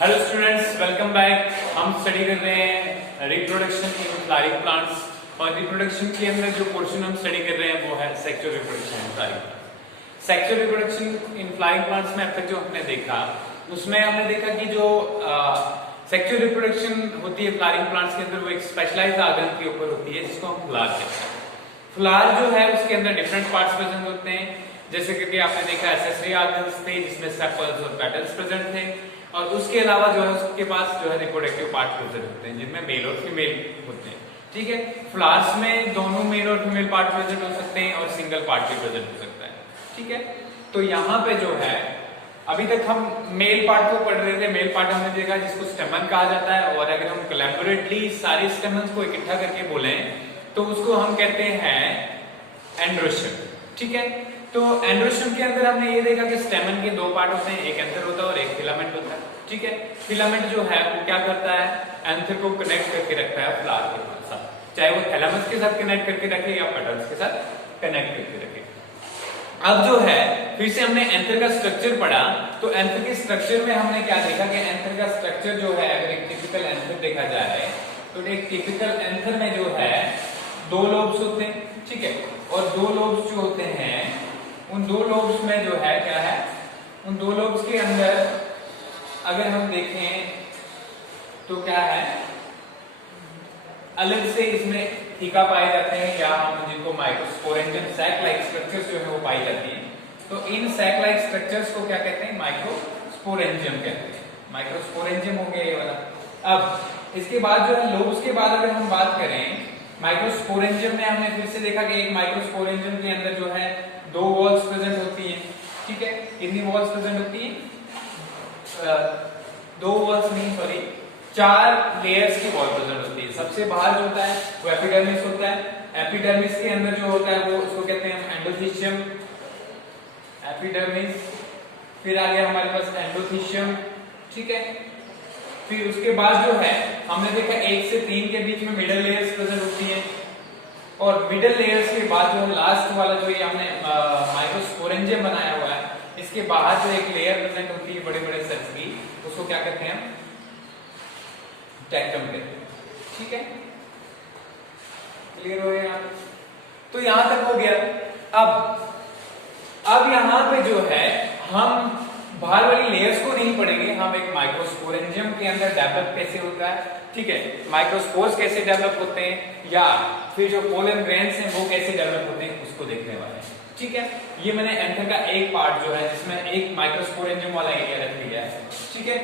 Hello students, welcome back. हम study कर रहे हैं रिप्रोडक्शन इन फ्लावरिंग प्लांट्स और रिप्रोडक्शन के अंदर जो पोर्शन हम स्टडी कर रहे हैं वो है sexual reproduction in flowering plants. Sexual reproduction in flowering plants में अब तक जो हमने देखा उसमें हमने देखा कि जो सेक्सुअल रिप्रोडक्शन होती है फ्लावरिंग प्लांट्स के अंदर वो एक स्पेशलाइज्ड ऑर्गन के ऊपर होती है जिसको हम फ्लावर कहते हैं। फ्लावर जो है उसके अंदर डिफरेंट पार्ट्स प्रेजेंट होते हैं, जैसे कि आपने देखा एसेसरी ऑर्गन्स थे जिसमें सेपल्स और पेटल्स प्रेजेंट थे, और उसके अलावा जो है उसके पास जो है रिप्रोडक्टिव पार्ट प्रेजेंट होते हैं जिनमें मेल और फीमेल होते हैं। ठीक है, फ्लावर्स में दोनों मेल और फीमेल पार्ट प्रेजेंट हो सकते हैं और सिंगल पार्ट भी प्रेजेंट हो सकता है। ठीक है, तो यहाँ पे जो है अभी तक हम मेल पार्ट को पढ़ रहे थे। मेल पार्ट हमने देखा जिसको स्टेमन कहा जाता है, और अगर हम कोलैबोरेटली सारे स्टेमन्स को इकट्ठा करके बोलें तो उसको हम कहते हैं एंड्रोशियम। ठीक है, तो एंड्रोशियम के अंदर हमने ये देखा कि स्टेमन के दो पार्ट होते हैं, एक एंथर होता है और एक फिलामेंट होता है। ठीक है, फिलामेंट जो है वो क्या करता है, एंथर को कनेक्ट करके रखता है फ्लावर के साथ, चाहे वो थैलेमस के साथ कनेक्ट करके रखे या पेटल्स के साथ कनेक्ट करके रखे। अब जो है फिर से हमने एंथर का स्ट्रक्चर पढ़ा, तो एंथर के स्ट्रक्चर में हमने क्या देखा कि एंथर का स्ट्रक्चर जो है, अगर एक टिपिकल एंथर देखा जाए तो एक टिपिकल एंथर में जो है दो लोब्स होते हैं। ठीक है, और दो लोब्स जो होते हैं उन दो लोब्स में जो है क्या है, उन दो लोब्स के अंदर अगर हम देखें तो क्या है, अलग से इसमें थीका पाए जाते हैं या हम जिनको माइक्रोस्पोरेंजियम सैक लाइक स्ट्रक्चर्स जो है वो पाई जाती हैं। तो इन सैक लाइक स्ट्रक्चर्स को क्या कहते हैं, माइक्रोस्पोरेंजियम कहते हैं। माइक्रोस्पोरेंजियम हो गया ये वाला। अब इसके बाद जो है लोब्स के बाद अगर हम बात करें माइक्रोस्पोरेंजियम में, हमने फिर से देखा कि एक माइक्रोस्पोरेंजियम के अंदर जो है दो वॉल्स प्रेजेंट होती हैं। ठीक है, कितनी वॉल्स प्रेजेंट होती हैं, दो वॉल्स नहीं सॉरी 4 लेयर्स की वॉल प्रेजेंट होती है। सबसे बाहर जो होता है वो एपिडर्मिस होता है। एपिडर्मिस के अंदर जो होता है वो उसको कहते हैं हम एंडोथीशियम, एपिडर्मिस। फिर आ गया हमारे पास एंडोथीशियम। ठीक है, फिर उसके बाद जो है हमने देखा 1 से 3 के बीच में मिडल लेयर्स प्रेजेंट होती हैं, और मिडल लेयर्स के बाद जो है लास्ट वाला जो ये हमने माइक्रोस्पोरेंजियम बनाया हुआ है, इसके बाहर जो एक लेयर प्रेजेंट होती है बड़े बड़े सेल्स की, उसको क्या कहते हैं हम, टेक्टम कहते हैं। ठीक है, क्लियर हो गया? तो यहां तक हो गया। अब यहां पे जो है हम बाहर वाली लेयर्स को नहीं पढ़ेंगे, हम एक माइक्रोस्पोरेंजियम के अंदर डेवलप कैसे होता है, ठीक है, माइक्रोस्पोर्स कैसे डेवलप होते हैं, या फिर जो पोलन ग्रेन्स हैं वो कैसे डेवलप होते हैं उसको देखने वाले हैं। ठीक है, ये मैंने एंथर का एक पार्ट जो है जिसमें एक माइक्रोस्पोरेंजियम वाला एरिया रख दिया है। ठीक है,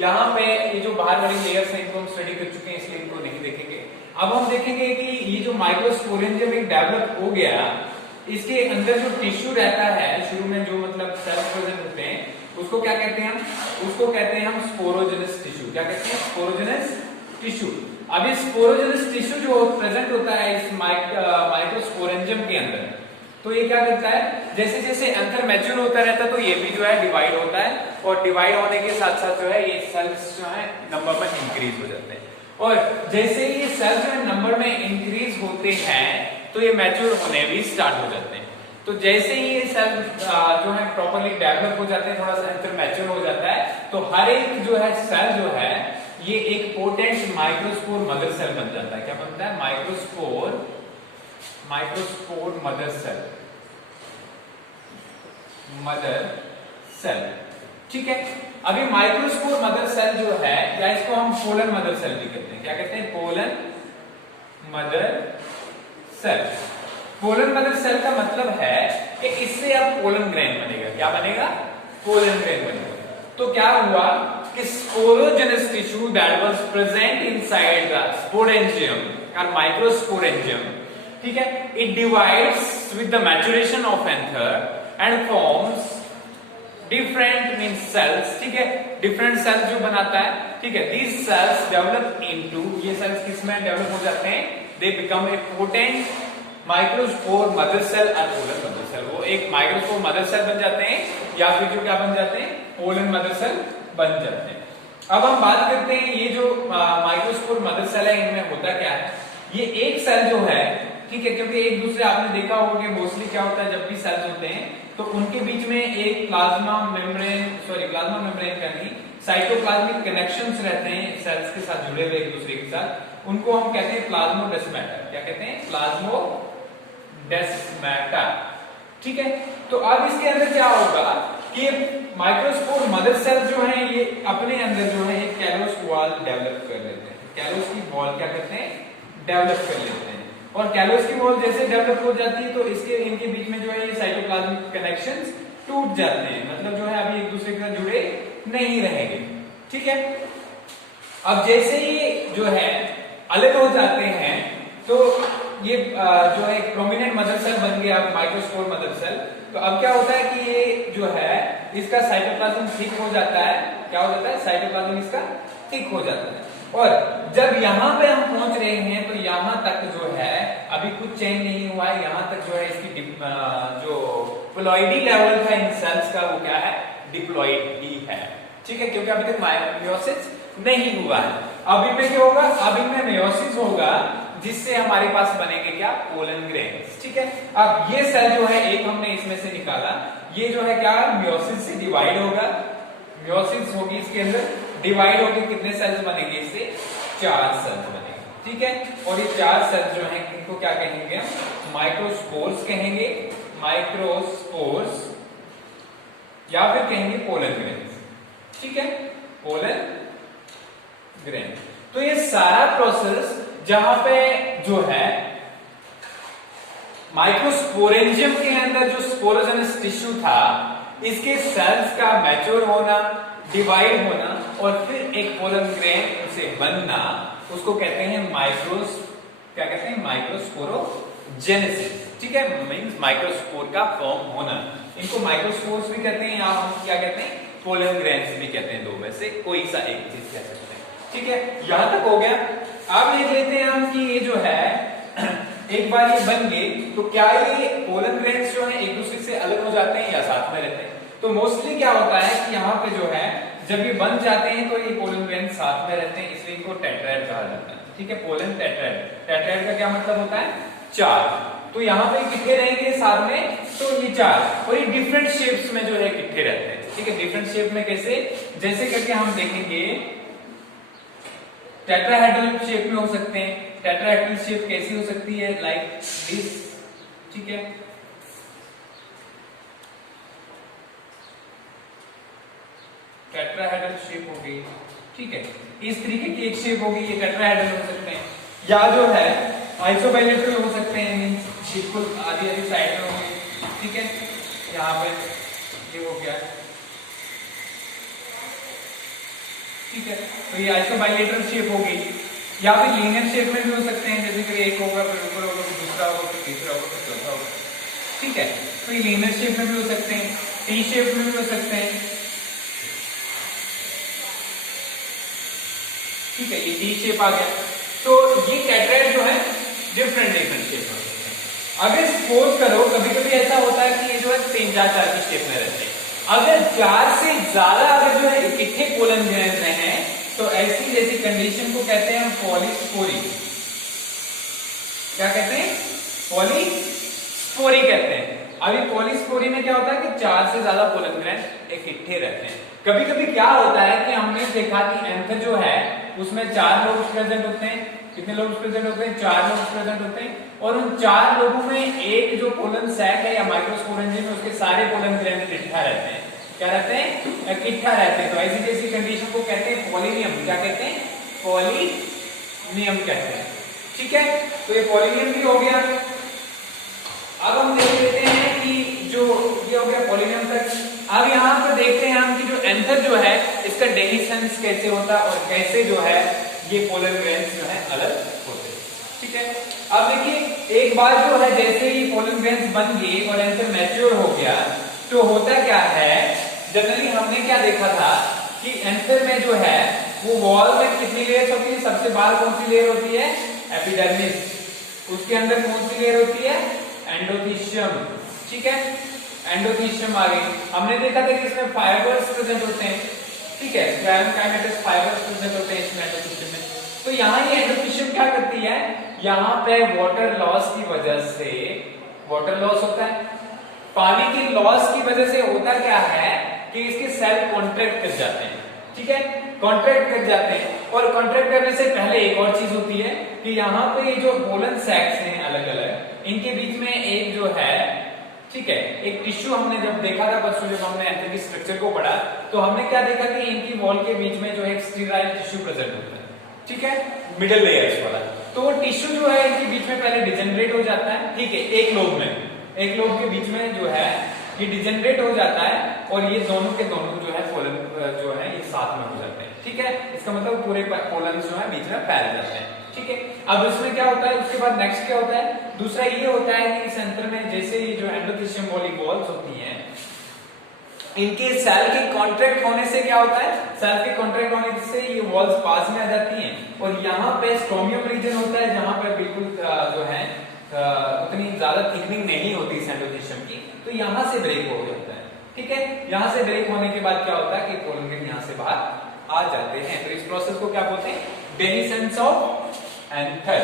यहाँ पे ये जो बाहर वाली लेयर्स हैं इनको हम स्टडी कर चुके हैं इसलिए इनको नहीं देखेंगे। अब हम देखेंगे कि ये जो माइक्रोस्पोरेंजियम एक डेवलप हो गया, इसके अंदर जो टिश्यू रहता है शुरू में, जो मतलब सेल्स प्रेजेंट होते हैं, उसको क्या कहते हैं हम, उसको कहते हैं हम स्पोरोजेनस टिश्यू। क्या कहते हैं, स्पोरोजेनस टिश्यू। अब इस स्पोरोजेनस टिश्यू जो प्रेजेंट होता है इस माइक्रोस्पोरेंजियम के अंदर, तो ये क्या करता है, जैसे जैसे एंथर मैच्योर होता रहता है तो ये भी जो है डिवाइड होता है, और डिवाइड होने के साथ साथ जो है ये सेल्स जो है नंबर में इंक्रीज हो जाते हैं, और जैसे ही ये सेल्स जो है नंबर में इंक्रीज होते हैं तो ये मैच्योर होने भी स्टार्ट हो जाते हैं। तो जैसे ही ये सेल जो है प्रॉपर्ली डेवलप हो जाते हैं, थोड़ा सा एंथर मैच्योर हो जाता है, तो हर एक जो है सेल जो है ये एक पोटेंट माइक्रोस्पोर मदर सेल बन जाता है। क्या बनता है, माइक्रोस्पोर मदर सेल। ठीक है, अभी माइक्रोस्पोर मदर सेल जो है, या इसको हम पोलन मदर सेल भी कहते हैं। क्या कहते हैं, pollen mother cell. Pollen mother cell का मतलब है कि इससे अब पोलन ग्रेन बनेगा। क्या बनेगा, पोलन ग्रेन बनेगा। तो क्या हुआ कि sporogenous tissue that was present inside the sporangium और माइक्रोस्पोरेंजियम, ठीक है, it divides with the maturation of anther and forms different mean cells. ठीक है, डिफरेंट सेल्स जो बनाता है। ठीक है, दीज सेल्स डेवलप इनटू, ये सेल्स किसमें डेवलप हो जाते हैं, they become a potent microspore mother cell और पोलन मदर सेल। वो एक माइक्रोस्पोर मदर सेल बन जाते हैं या फिर जो क्या बन जाते हैं, पोलन मदर सेल बन जाते हैं। अब हम बात करते हैं ये जो माइक्रोस्पोर मदर सेल है, इनमें होता क्या है, ये एक सेल जो है, ठीक है, क्योंकि एक दूसरे आपने देखा होगा कि मोस्टली क्या होता है, जब भी सेल्स होते हैं तो उनके बीच में एक प्लाज्मा मेम्ब्रेन का नहीं, साइटोप्लाज्मिक कनेक्शंस रहते हैं सेल्स के साथ जुड़े हुए एक दूसरे के साथ, उनको हम कहते हैं प्लाज्मोडेस्माटा। क्या कहते हैं? प्लाज्मोडेस्माटा। ठीक है, तो अब इसके अंदर क्या होगा कि माइक्रोस्पोर मदर सेल जो है ये अपने अंदर जो है एक कैलोस वॉल डेवलप कर लेते हैं। कैलोस की वॉल क्या करते हैं? डेवलप कर लेते हैं। और कैलोस की वॉल जैसे डेवलप हो जाती है तो इसके इनके बीच में जो है ये साइटोप्लाज्मिक कनेक्शंस टूट जाते हैं, मतलब जो है अभी एक दूसरे के साथ जुड़े नहीं रहेंगे। ठीक है, अब जैसे ये जो है अलग हो जाते हैं तो ये जो है प्रोमिनेंट मदर सेल बन गया माइक्रोस्पोर मदर सेल। तो अब क्या होता है कि ये जो है इसका साइटोप्लाज्म थिक हो जाता है। क्या हो जाता है? साइटोप्लाज्म इसका थिक हो जाता है। और जब यहाँ पे हम पहुंच रहे हैं तो यहाँ तक जो है अभी कुछ चेंज नहीं हुआ है, यहाँ तक जो है इसकी जो प्लॉइडी लेवल था इन सेल्स का वो क्या है? डिप्लॉइड ही है। ठीक है, क्योंकि अभी तक मेयोसिस नहीं हुआ है। अभी में क्या होगा? अभी में मेयोसिस होगा जिससे हमारे पास बनेंगे क्या? Pollen grains. ठीक है, अब ये सेल जो है एक हमने इसमें से निकाला, ये जो है क्या मेयोसिस से डिवाइड होगा, मेयोसिस होगी इसके अंदर, डिवाइड होकर कितने सेल्स बनेंगे? इससे 4 सेल्स बनेंगे। ठीक है, और ये 4 सेल्स जो है इनको क्या कहेंगे? हम माइक्रोस्पोर्स कहेंगे, माइक्रोस्पोर्स, या फिर कहेंगे पोलन ग्रेन्स। ठीक है, पोलन ग्रेन। तो ये सारा प्रोसेस जहां पे जो है माइक्रोस्पोरेंजियम के अंदर जो स्पोरोजेनस टिश्यू था इसके सेल्स का मैच्योर होना, डिवाइड होना और फिर एक पोलन ग्रेन से बनना, उसको कहते हैं क्या कहते हैं? माइक्रोस्पोरोजेनेसिस। ठीक है, मींस माइक्रोस्पोर का फॉर्म होना। इनको माइक्रोस्पोर्स भी कहते हैं या हम क्या कहते हैं? पोलन ग्रेन्स भी कहते हैं। दो में से कोई सा एक चीज कह सकते हैं। ठीक है, यहां तक हो गया। अब देख लेते हैं हम कि ये जो है एक बार ये बन गए तो क्या ये पोलन ग्रेन्स जो है एक दूसरे से अलग हो जाते हैं या साथ में रहते हैं? तो मोस्टली क्या होता है कि यहाँ पे जो है जब ये बन जाते हैं तो ये पोलन ग्रेन्स साथ में रहते हैं, इसलिए इनको टेट्राएड कहा जाता है। ठीक है, पोलन टेट्राएड। टेट्राएड का क्या मतलब होता है? 4। तो यहाँ पे कितने रहेंगे साथ में? तो ये 4, और ये डिफरेंट शेप्स में जो है इकट्ठे रहते हैं। ठीक है, डिफरेंट शेप में कैसे? जैसे करके हम देखेंगे टेट्राहेड्रल शेप में हो सकते हैं। टेट्राहेड्रल शेप कैसी हो सकती है? Like this. ठीक है, टेट्राहेड्रल शेप होगी। ठीक है, इस तरीके की एक शेप होगी, ये टेट्राहेड्रल हो सकते हैं। या जो है आइसोबाइलेटरल हो सकते हैं, बिल्कुल आधी आधी साइड में होंगे। ठीक है, यहाँ पे ये हो गया। ठीक है, तो ये आइसोबाइलेटरल शेप हो गई। या फिर लीनियर शेप में भी हो सकते हैं, जैसे कि एक होगा फिर ऊपर होगा फिर दूसरा होगा फिर तीसरा होगा फिर चौथा होगा। ठीक है, तो ये लीनियर शेप में भी हो सकते हैं, टी शेप में भी हो सकते हैं। ठीक है, ये टी शेप आ गया। तो ये टेट्राएड जो है डिफरेंट शेप में। अगर सपोज करो कभी कभी ऐसा होता है कि ये जो है 3-4 की शेप में रहते हैं। अगर 4 से ज्यादा अगर जो है इकट्ठे पोलन ग्रेन्स हैं तो ऐसी जैसी कंडीशन को कहते हैं हम पॉलीस्पोरी। क्या कहते हैं? पॉलीस्पोरी कहते हैं। अभी पॉलीस्पोरी में क्या होता है कि 4 से ज्यादा पोलन ग्रेन इकट्ठे रहते हैं। कभी कभी क्या होता है कि हमने देखा कि एंथर जो है उसमें 4 लोब्स प्रेजेंट होते हैं। कितने लोब्स प्रेजेंट होते हैं? 4 लोब्स प्रेजेंट होते हैं। और उन 4 लोगों में एक जो पोलन सैक है या माइक्रोस्पोरेंजियम में उसके सारे पोलन ग्रेन इकट्ठा रहते हैं। क्या रहते हैं? इकट्ठा रहते हैं। तो ऐसी जैसी कंडीशन को कहते हैं पॉलिनियम। क्या कहते हैं? पॉलिनियम कहते हैं। ठीक है, तो ये पॉलिनियम भी हो गया। अब हम देख लेते हैं कि जो ये हो गया पॉलिनियम तक। अब यहाँ पर देखते हैं हम कि जो एंथर जो है इसका डेहिसेंस कैसे होता है और कैसे जो है ये पोलन ग्रेन्स जो है अलग होते हैं। ठीक है, अब देखिए एक बार जो है जैसे ही पोलन ग्रेन्स बन गए और एंथर मैच्योर हो गया तो होता क्या है, जनरली हमने क्या देखा था कि एंथर में जो है वो वॉल में कितनी लेयर्स होती है? सबसे बाहर कौन सी लेयर होती है? एपिडर्मिस। उसके अंदर कौन सी लेयर होती है? एंडोथीशियम। ठीक है, एंडोथीशियम आ गई। हमने देखा था कि इसमें फाइबर्स प्रेजेंट होते हैं। ठीक है, स्क्वायरम काइनेटिक फाइबर्स प्रेजेंट होते हैं इसमें एंडोथीशियम में। तो यहाँ ये एंडोथीशियम क्या करती है? यहाँ पे वाटर लॉस की वजह से, वाटर लॉस होता है, पानी की लॉस की वजह से होता क्या है कि इसके सेल कॉन्ट्रैक्ट कर जाते हैं। ठीक है, कॉन्ट्रैक्ट कर जाते हैं। और कॉन्ट्रैक्ट करने से पहले एक और चीज होती है कि यहाँ पे जो पोलन सैक्स हैं अलग अलग, इनके बीच में एक जो है, ठीक है, एक टिश्यू हमने जब देखा था परसों जब हमने एंथर की स्ट्रक्चर को पढ़ा, तो हमने क्या देखा कि इनकी वॉल के बीच में जो है एक स्टीराइल टिश्यू प्रेजेंट होता है, ठीक है, मिडल लेयर्स वाला। तो वो टिश्यू जो है इनके बीच में पहले डिजेनरेट हो जाता है, ठीक है, एक लोब के बीच में जो है ये डिजेनरेट हो जाता है और ये दोनों के दोनों जो है पोलन जो है ये साथ में हो जाते हैं, ठीक है। इसका मतलब पूरे पोलन जो है बीच में फैल जाते हैं, ठीक है। अब इसमें क्या होता है, उसके बाद नेक्स्ट क्या होता है, दूसरा ये होता है कि सेंटर में जैसे ये जो एंडोथेलियम वाली वॉल्स होती हैं, इनके सेल के कॉन्ट्रैक्ट होने से क्या होता है, सेल के कॉन्ट्रैक्ट होने से ये वॉल्स पास में आ जाती हैं और यहाँ पे स्ट्रोमियम रीजन होता है जहां पे बिल्कुल जो है उतनी ज्यादा थिकनिंग नहीं होती एंडोथेलियम की, तो यहां से ब्रेक हो जाता है, ठीक है। यहां से ब्रेक होने के बाद क्या होता है कि पोलन ग्रेन यहां से बाहर आ जाते हैं। तो इस प्रोसेस को क्या बोलते हैं, डेनिसेंस ऑफ एंथर,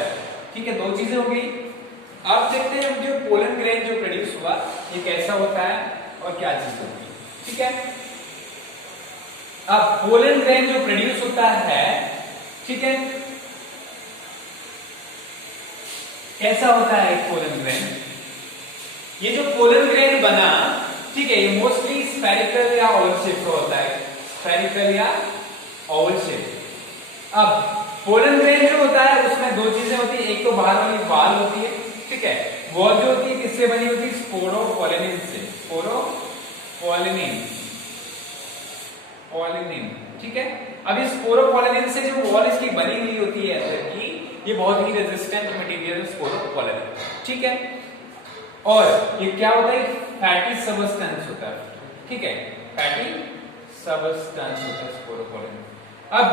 ठीक है। दो चीजें हो गई। अब देखते हैं जो पोलन ग्रेन जो प्रोड्यूस हुआ ये कैसा होता है और क्या चीज होती है, ठीक है। अब पोलन ग्रेन जो प्रोड्यूस होता है, ठीक है, कैसा होता है एक पोलन ग्रेन। ये जो पोलन ग्रेन बना, ठीक है, ये मोस्टली स्फेरिकल या ओवल शेप का होता है, स्फेरिकल या ओवल शेप। अब पोलन ग्रेन जो होता है उसमें दो चीजें होती है, एक तो बाहर वाली वाल होती है, ठीक है, वॉल जो होती है किससे बनी होती है, स्पोरोपोलिनिन से, स्पोरोपोलिनिन, ठीक है। अब इस स्पोरोपोलिनिन से जो वॉल इसकी बनी हुई होती है अंदर की, ये बहुत ही रेजिस्टेंट मटेरियल है स्पोरोपोलिनिन, ठीक है। और ये क्या होता है, फैटी सबस्टेंस होता है, ठीक है, फैटी सबस्टेंस होता है स्पोरोपोलिनिन। अब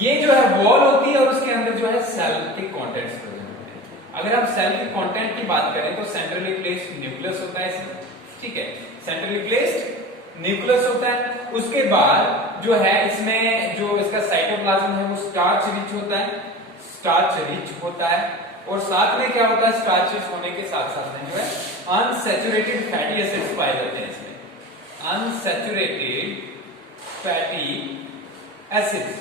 ये जो है वॉल होती है और उसके अंदर जो है सेल के कंटेंट्स प्रेजेंट होते हैं। अगर आप सेल के कंटेंट की बात करें तो सेंट्रली प्लेस्ड न्यूक्लियस होता है इसमें, ठीक है, सेंट्रली प्लेस्ड न्यूक्लियस होता है। उसके बाद जो है इसमें जो इसका साइटोप्लाज्म है वो स्टार्च रिच होता है, स्टार्च रिच होता है। और साथ में क्या होता है, स्टार्च रिच होने के साथ साथ में जो है अनसैचुरेटेड फैटी एसिड्स पाए जाते हैं इसमें, अनसैचुरेटेड फैटी एसिड्स,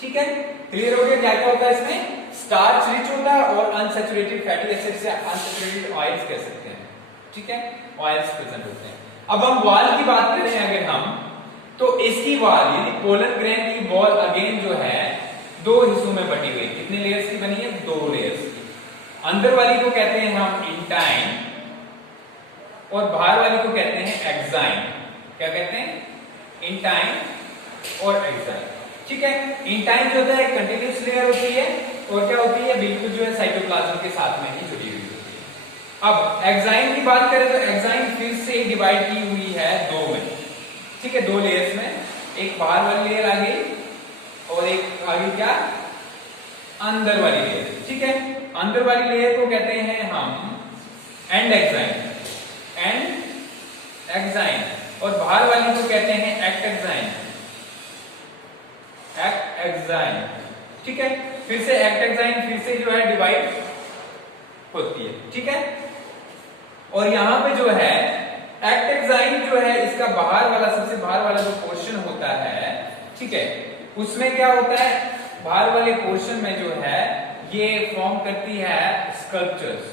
ठीक है। क्लियर हो गया क्या क्या होता है इसमें, स्टार्च रिच होता है और अनसैचुरेटेड फैटी एसिड्स या अनसैचुरेटेड ऑयल्स कह सकते हैं, ठीक है, ऑयल्स प्रेजेंट होते हैं। अब हम वॉल की बात करें अगर हम, तो इसकी वॉल यानी पोलन ग्रेन की वॉल अगेन जो है दो हिस्सों में बटी हुई। कितने लेयर्स की बनी है, दो लेयर्स की। अंदर वाली को कहते हैं हम इंटाइन और बाहर वाली को कहते हैं एक्साइन। क्या कहते हैं, इंटाइन और एक्साइन, ठीक है। इंटाइन जो होता है कंटिन्यूस लेयर होती है और क्या होती है, बिल्कुल जो है साइटोप्लाज्म के साथ में ही जुड़ी हुई होती है। अब एक्साइन की बात करें तो एक्साइन फिर से डिवाइड की हुई है दो में, ठीक है, दो लेयर्स में। एक बाहर वाली लेयर आ गई और एक आगे क्या, अंदर वाली लेयर, ठीक है। अंदर वाली लेयर को कहते हैं हम एंड एक्साइन, एंड एक्साइन, और बाहर वाली को कहते हैं एक्ट एक्साइन, एक्ट एक्साइन, ठीक है। फिर से एक्ट एक्साइन फिर से जो है डिवाइड होती है, ठीक है। और यहां पे जो है एक्ट एक्साइन जो है इसका बाहर वाला, सबसे बाहर वाला जो पोर्शन होता है, ठीक है, उसमें क्या होता है, बाहर वाले पोर्शन में जो है ये फॉर्म करती है स्कल्पचर्स,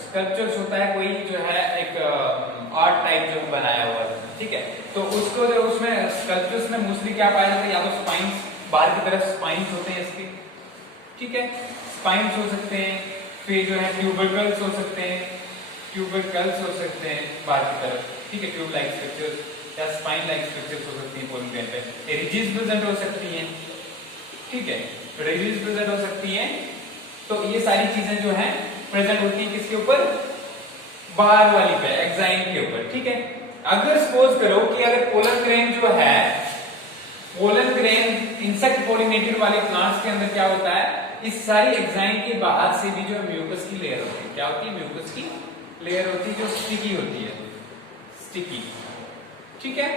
स्कल्पचर्स होता है कोई जो है एक आर्ट टाइप जो बनाया हुआ है, ठीक है। तो उसको जो उसमें स्कल्पचर्स में मोस्टली क्या पाया जाता है, या तो स्पाइन्स, बाहर की तरफ स्पाइन्स होते हैं इसके, ठीक है, स्पाइन्स हो सकते हैं, फिर जो है ट्यूबरकल्स हो सकते हैं, ट्यूबरकल्स हो सकते हैं बाहर की तरफ, ठीक है, ट्यूब लाइक स्ट्रक्चर्स या स्पाइन लाइक स्ट्रक्चर्स हो सकती हैं पोलन ग्रेन पे। रिजिड्स प्रेजेंट हो सकती हैं, ठीक है, रिजिड्स प्रेजेंट हो सकती हैं। तो ये सारी चीजें जो हैं प्रेजेंट होती हैं किसके ऊपर, बाहर वाली पे, एक्साइन के ऊपर, ठीक है। अगर सपोज करो कि अगर पोलन ग्रेन जो है, पोलन ग्रेन इंसेक्ट पोलिनेटेड वाले प्लांट्स के अंदर क्या होता है, इस सारी एक्साइन के बाहर से भी जो म्यूकस की लेयर होती है, क्या होती है, म्यूकस की लेयर होती है जो स्टिकी होती है, स्टिकी, ठीक है।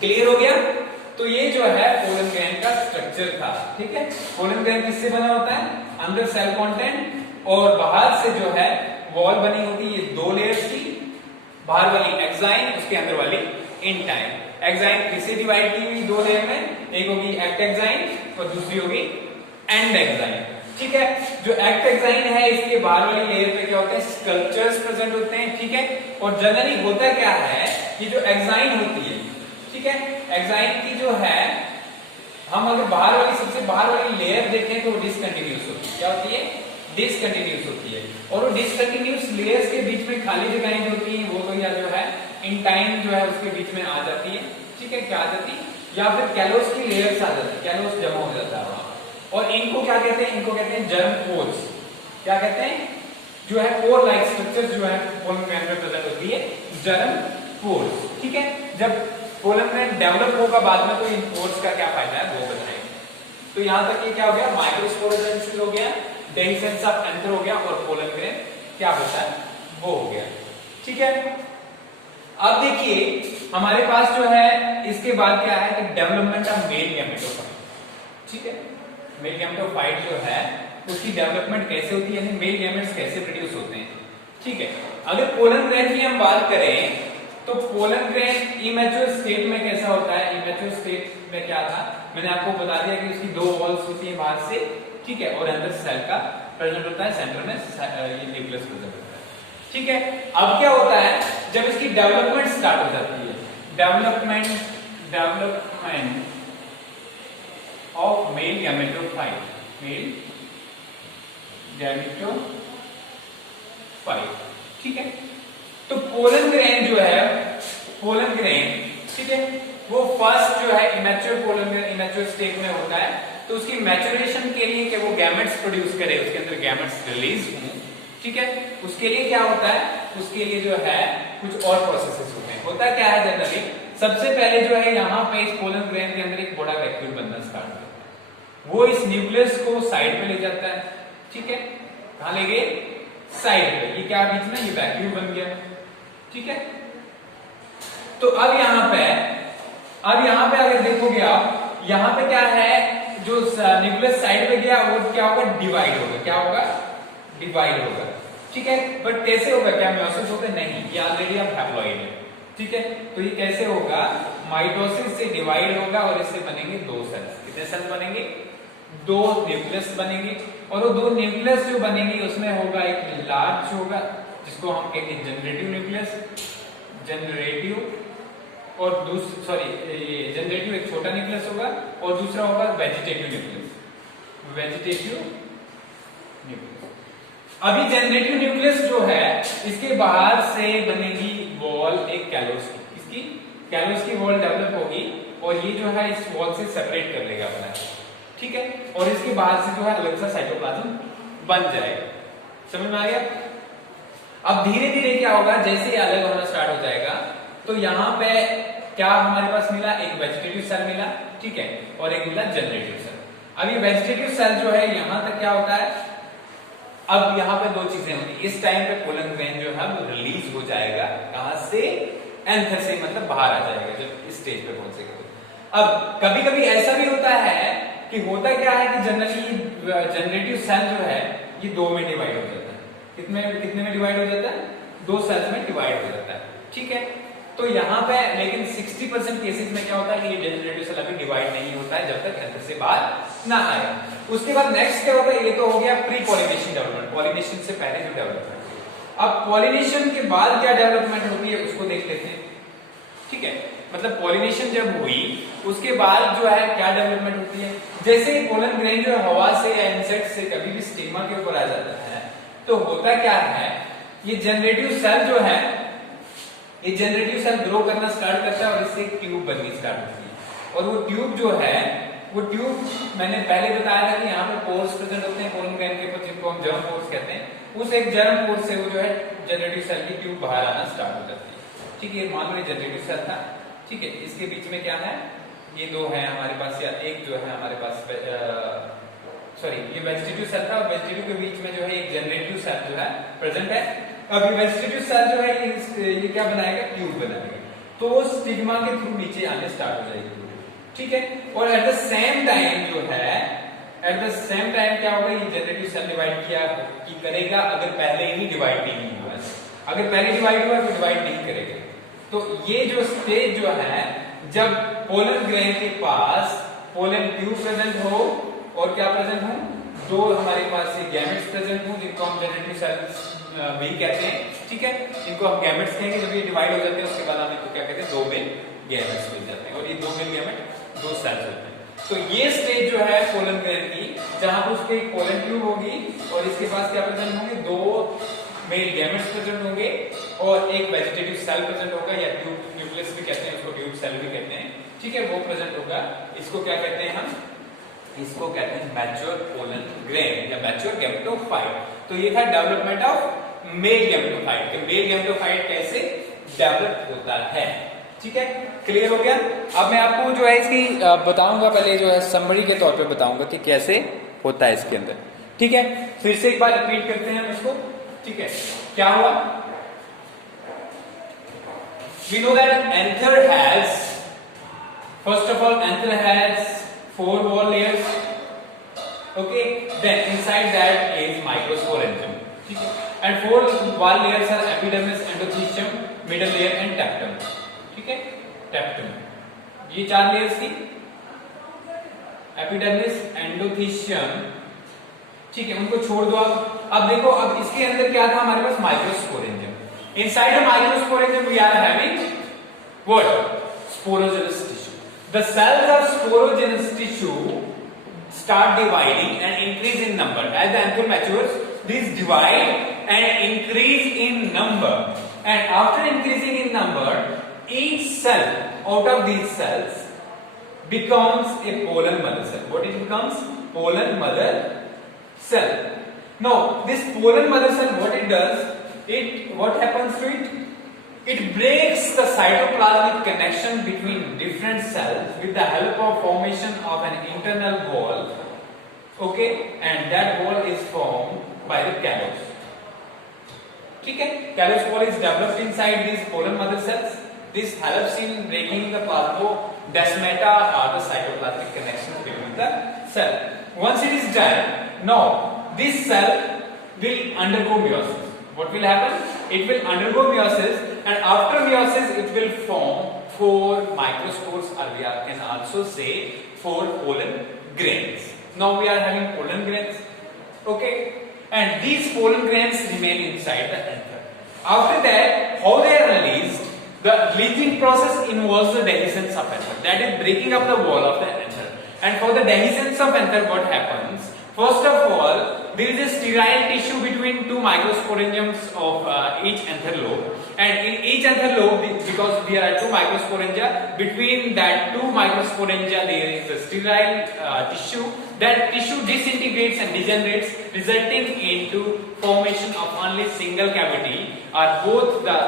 क्लियर हो गया। तो ये जो है पोलन ग्रेन का स्ट्रक्चर था, ठीक है। पोलन ग्रेन किससे बना होता है, अंदर सेल कंटेंट और बाहर से जो है वॉल बनी होती है, ये दो लेयर्स की, बाहर वाली एक्साइन, उसके अंदर वाली इन टाइम। एक्साइन किससे डिवाइड की हुई, दो लेयर में, एक होगी एक्ट एक्साइन और दूसरी होगी एंड एक्साइन। ठीक है, जो एक्ट एक्साइन है इसके बाहर वाली लेयर पे क्या होते हैं, स्कल्पचर्स प्रेजेंट होते हैं। ठीक है, और जनरली होता क्या है कि जो एक्साइन होती है, ठीक है, एक्साइन की जो है, हम अगर बाहर वाली सबसे बाहर वाली लेयर देखें तो वो डिसकंटिन्यूअस होती है। क्या होती है, डिसकंटिन्यूअस होती है। और वो डिसकंटिन्यूअस लेयर्स के बीच में खाली जगहें जो होती हैं वो तो या जो है इन टाइम जो है उसके बीच में आ जाती है। ठीक है, क्या आ जाती है, या फिर कैलोस की लेयर्स आ जाती है, कैलोस जमा हो जाता है वहां। और इनको क्या कहते हैं, इनको कहते हैं जर्म पोर्स। क्या कहते हैं, जो है पोर लाइक स्ट्रक्चर जो है पोलन ग्रैंड में प्रेजेंट होती है, जर्म पोर्स। ठीक है, जब पोलन ग्रैंड डेवलप होगा बाद में तो इन पोर्स का क्या फायदा है वो बताएंगे। तो यहां तक ये क्या हो गया, माइक्रोस्पोरेजेंसिस हो गया, डेhiscence ऑफ एंथर हो गया, और पोलन ग्रैंड क्या होता है वो हो गया। ठीक है, अब देखिए हमारे पास जो है इसके बाद क्या है कि डेवलपमेंट ऑफ मेल गैमेटोफाइट। ठीक है, मेल गैमेटोफाइट जो है उसकी डेवलपमेंट कैसे होती है, यानी मेल गैमेट्स कैसे प्रोड्यूस होते हैं। ठीक है, अगर पोलन ग्रैंड की हम बात करें तो पोलन ग्रैंड इमैच्योर स्टेट में कैसा होता है, इमैच्योर स्टेट में क्या था, मैंने आपको बता दिया कि उसकी दो वॉल्स होती है बाहर से। ठीक है, और अंदर सेल का प्रेजेंट होता है, सेंटर में ये न्यूक्लियस प्रेजेंट होता है। ठीक है, अब क्या होता है जब इसकी डेवलपमेंट स्टार्ट हो जाती है, development of male gametophyte, male gametophyte. ठीक है, तो पोलन ग्रैंड जो है, पोलन ग्रैंड, ठीक है, वो फर्स्ट जो है immature pollen grand immature state में होता है। तो उसकी मैच्योरेशन के लिए कि वो गैमेट्स प्रोड्यूस करे, उसके अंदर गैमेट्स रिलीज हों, ठीक है, उसके लिए क्या होता है, उसके लिए जो है कुछ और प्रोसेसेस होते हैं। होता क्या है जनरली, सबसे पहले जो है यहाँ पे इस पोलन ग्रैंड के अंदर एक बड़ा वैक्यूल बनना स्टार्ट होता है, वो इस न्यूक्लियस को साइड पे ले जाता है। ठीक है, कहां ले गए, साइड पे, ये क्या बीच में ये वैक्यूल बन गया। ठीक है, तो अब यहाँ पे अगर देखोगे आप, यहाँ पे क्या है, जो न्यूक्लियस साइड पे गया वो क्या होगा, डिवाइड होगा। क्या होगा, डिवाइड होगा। ठीक है, बट कैसे होगा, क्या मियोसिस होगा, नहीं, ये ऑलरेडी अब हैप्लॉइड है। ठीक है, तो ये कैसे होगा, माइटोसिस से डिवाइड होगा और इससे बनेंगे दो सेल्स। कितने सेल्स बनेंगे, दो न्यूक्लियस बनेंगे। और वो दो न्यूक्लियस जो बनेंगे उसमें होगा एक लार्ज होगा जिसको हम कहते हैं जनरेटिव न्यूक्लियस, जनरेटिव, और जनरेटिव एक छोटा न्यूक्लियस होगा, और दूसरा होगा वेजिटेटिव न्यूक्लियस, वेजिटेटिव न्यूक्लियस। अभी जनरेटिव न्यूक्लियस जो है इसके बाहर से बनेगी वॉल एक कैलोस की, इसकी कैलोस की वॉल डेवलप होगी और ये जो है इस वॉल से सेपरेट कर लेगा अपना। ठीक है, और इसके बाहर से जो है अलग सा साइटोप्लाज्म बन जाएगा। समझ में आ गया। अब धीरे धीरे क्या होगा, जैसे ही अलग होना स्टार्ट हो जाएगा तो यहाँ पे क्या हमारे पास मिला, एक वेजिटेटिव सेल मिला। ठीक है, और एक मिला जनरेटिव सेल। अब ये वेजिटेटिव सेल जो है यहां तक क्या होता है, अब यहाँ पे दो चीजें होंगी। इस टाइम पे पोलन ग्रैंड जो है वो रिलीज हो जाएगा, कहां से, एंथर से, मतलब बाहर आ जाएगा जब इस स्टेज पे पहुंचेगा। अब कभी कभी ऐसा भी होता है कि होता क्या है कि जनरली जनरेटिव सेल जो है ये दो में डिवाइड हो जाता है। कितने में डिवाइड हो जाता है, दो सेल्स में डिवाइड हो जाता है। ठीक है, तो यहाँ पे लेकिन 60% केसेस में क्या होता है कि ये जनरेटिव सेल अभी डिवाइड नहीं होता है जब तक एंथर से बाहर ना आए। उसके बाद नेक्स्ट क्या होता है, ये तो हो गया प्री पॉलिनेशन डेवलपमेंट, पॉलिनेशन से पहले जो डेवलपमेंट। अब पॉलिनेशन के बाद क्या डेवलपमेंट होती है उसको देख लेते हैं। ठीक है, मतलब पॉलिनेशन जब हुई उसके बाद जो है क्या डेवलपमेंट होती है। जैसे पोलन ग्रैंड जो हवा से या इंसेक्ट से कभी भी स्टिग्मा के ऊपर आ जाता है तो होता क्या है, ये जनरेटिव सेल जो है, ये जनरेटिव सेल ग्रो करना स्टार्ट करता है और इससे एक ट्यूब बननी स्टार्ट होती है। और वो ट्यूब जो है, वो ट्यूब मैंने पहले बताया था कि यहाँ पे पोर्स प्रेजेंट होते हैं पोलन ग्रैंड के ऊपर, जिनको हम जर्म पोर्स कहते हैं। उस एक जर्म पोर्स से वो जो है जनरेटिव सेल की ट्यूब बाहर आना स्टार्ट हो जाती है। ठीक है, मान लो ये जनरेटिव सेल था। ठीक है, इसके बीच में क्या है, ये दो है हमारे पास, या एक जो है हमारे पास ये वेजिटेटिव सेल था और वेजिटेटिव के बीच में जो है एक जनरेटिव सेल जो है प्रेजेंट है। अब ये वेजिटेटिव सेल जो है ये क्या बनाएगा, ट्यूब बनाएगा, तो वो स्टिग्मा के थ्रू नीचे आने स्टार्ट हो जाएगी। ठीक है, और एट द सेम टाइम जो है, एट द सेम टाइम क्या होगा, ये जनरेटिव सेल डिवाइड करेगा अगर पहले ही डिवाइड नहीं हुआ है। अगर पहले डिवाइड हुआ तो डिवाइड नहीं करेगा। तो ये जो स्टेज जो है, जब पोलन ग्रेन के पास पोलन ट्यूब प्रेजेंट हो और क्या प्रेजेंट हो, दो हमारे पास ये गैमेट्स प्रेजेंट हो जिनको हम जेनेटिक सेल्स भी कहते हैं, ठीक है, इनको हम गैमेट्स कहेंगे। जब ये डिवाइड हो जाते हैं उसके बाद हम इनको क्या कहते हैं, दो मेल गैमेट्स मिल जाते हैं, और ये दो मेल गैमेट दो सेल्स होते हैं। तो ये स्टेज जो है पोलन ग्रेन की, जहां पर उसके पोलन ट्यूब होगी और इसके पास क्या प्रेजेंट होंगे, दो मेल गैमेट्स प्रेजेंट होंगे और एक वेजिटेटिव सेल प्रेजेंट होगा, या ट्यूब न्यूक्लियस भी कहते हैं उसको, ट्यूब सेल भी कहते हैं, ठीक है, वो प्रेजेंट होगा। इसको क्या कहते हैं हम, इसको कहते हैं मैच्योर पोलन ग्रेन या मैच्योर गैमेटोफाइट। तो ये था डेवलपमेंट ऑफ मेल गैमेटोफाइट, कि मेल गैमेटोफाइट कैसे डेवलप होता है, ठीक है, क्लियर हो गया। अब मैं आपको जो है इसकी बताऊंगा, पहले जो है समरी के तौर पे बताऊंगा कि कैसे होता है इसके अंदर, ठीक है। फिर से एक बार रिपीट करते हैं हम इसको, ठीक है। क्या हुआ, we know that anther has, first of all, anther has 4 wall layers, okay, then inside that is microsporangium, ठीक है, and 4 wall layers are epidermis, endothelium, middle layer and tapetum, ठीक है, tapetum, ये 4 लेयर्स थी, एपिडर्मिस, एंडोथीशियम, ठीक है, उनको छोड़ दो। अब देखो, अब इसके अंदर क्या था हमारे पास, microsporangium. Inside the microsporangium we are having what, sporogenous tissue. The cells of sporogenous tissue start dividing and increase in number. As the anther matures, these divide and increase in number. And after increasing in number, each cell out of these cells becomes a pollen mother cell. What it becomes? Pollen mother cell. Now, this pollen mother cell, what it does? What happens to it? It breaks the cytoplasmic connection between different cells with the help of formation of an internal wall. Okay, and that wall is formed by the callus. ठीक है, callus wall is developed inside these pollen mother cells. This helps in breaking the plasmodesmata or the cytoplasmic connection between the cell. Once it is done, now this cell will undergo meiosis. What will happen? It will undergo meiosis, and after meiosis it will form 4 microspores, or we can also say 4 pollen grains. Now we are having pollen grains, okay, and these pollen grains remain inside the anther. After that, how they are released? The leaching process involves the dehiscence of anther, that is breaking up the wall of the anther. And for the dehiscence of anther, what happens? First of all, there is a sterile tissue between 2 microsporangiums of each anther lobe, and in each anther lobe, because we are at 2 microsporangia, between that 2 microsporangia there is a sterile tissue. That tissue disintegrates and degenerates, resulting into formation of only single cavity, or both the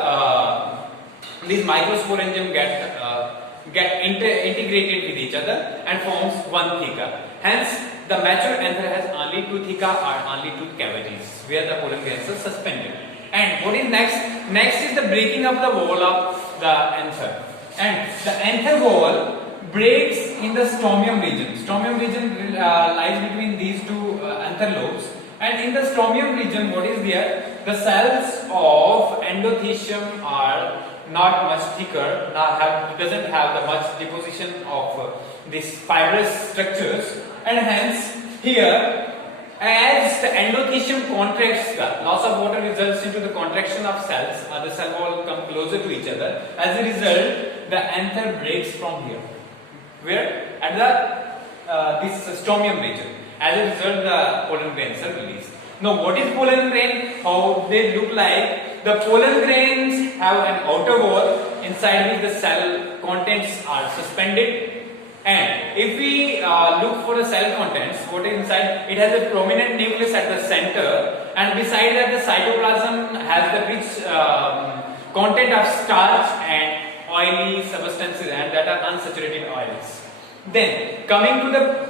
these microsporangium get integrated with each other and forms one theca. Hence, the mature anther has only 2 theca or only 2 cavities where the pollen grains are suspended. And what is next? Next is the breaking of the wall of the anther. And the anther wall breaks in the stomium region. Stomium region lies between these 2 anther lobes. And in the stomium region, what is there? The cells of endothelium are not much thicker, doesn't have the much deposition of these fibrous structures, and hence here, as the endothelium contracts, the loss of water results into the contraction of cells, or the cell wall come closer to each other. As a result, the anther breaks from here, where at the this stomium region. As a result, the pollen grains are released. Now, what is pollen grain? How they look like? The pollen grains have an outer wall inside which the cell contents are suspended. And if we look for the cell contents, what is inside? It has a prominent nucleus at the center, and beside that the cytoplasm has the rich content of starch and oily substances, and that are unsaturated oils. Then coming to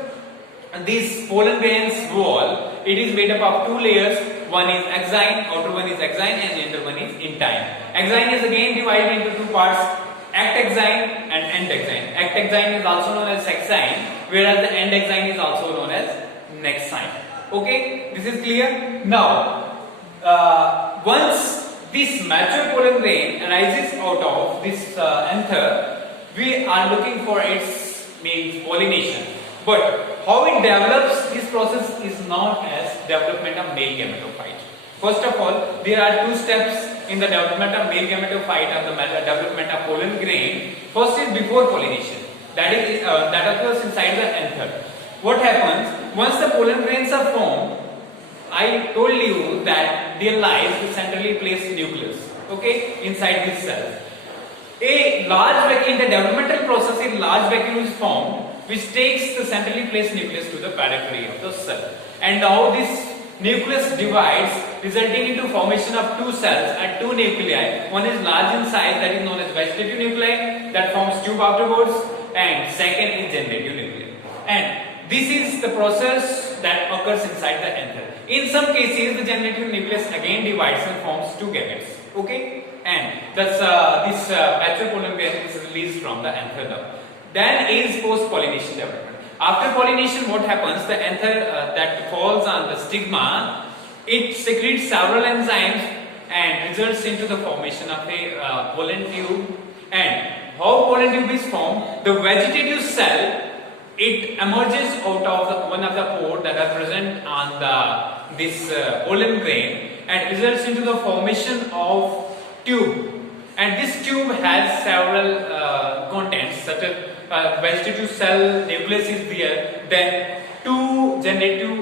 this pollen grains wall, it is made up of 2 layers. One is exine, outer one is exine, and the inner one is intine. Exine is again divided into 2 parts, act exine and end exine. Act exine is also known as exine, whereas the end exine is also known as nexine. Okay, this is clear. Now, once this mature pollen grain arises out of this anther. We are looking for its means pollination. But how it develops, this process is known as development of male gametophyte. First of all, there are two steps in the development of male gametophyte and the development of pollen grain. First is before pollination. That occurs inside the anther. What happens once the pollen grains are formed? I told you that there lies the centrally placed nucleus, okay, inside this cell. A large vacuole, in the developmental process, a large vacuole is formed which takes the centrally placed nucleus to the periphery of the cell. And now this nucleus divides, resulting into formation of two cells at two nuclei. One is large in size, that is known as vegetative nuclei, that forms tube afterwards, and second is generative nuclei. And this is the process that occurs inside the anther. In some cases, the generative nucleus again divides and forms two gametes. Okay, and that's this mature pollen grain is released from the anther now. Then is post-pollination development. After pollination, what happens? The anther that falls on the stigma, it secretes several enzymes and results into the formation of a pollen tube. And how pollen tube is formed? The vegetative cell, it emerges out of one of the pores that are present on this pollen grain and results into the formation of tube. And this tube has several contents such as vegetative cell nucleus is there, then two generative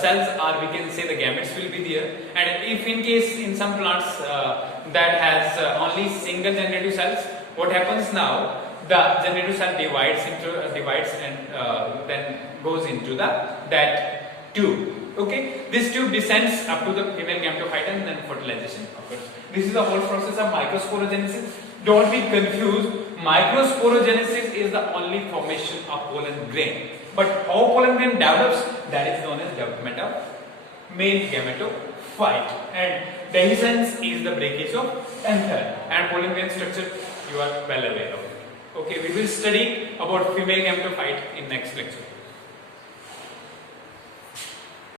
cells, or we can say the gametes will be there. And if in case in some plants that has only single generative cells, what happens now? The generative cell divides and then goes into that tube. Okay, this tube descends up to the female gametophyte and then fertilization occurs. This is the whole process of microsporogenesis. Don't be confused. Microsporogenesis is the only formation of pollen grain. But how pollen grain develops, that is known as development of male gametophyte. And dehiscence is the breakage of anther. And pollen grain structure you are well aware of. Okay, we will study about female gametophyte in next lecture.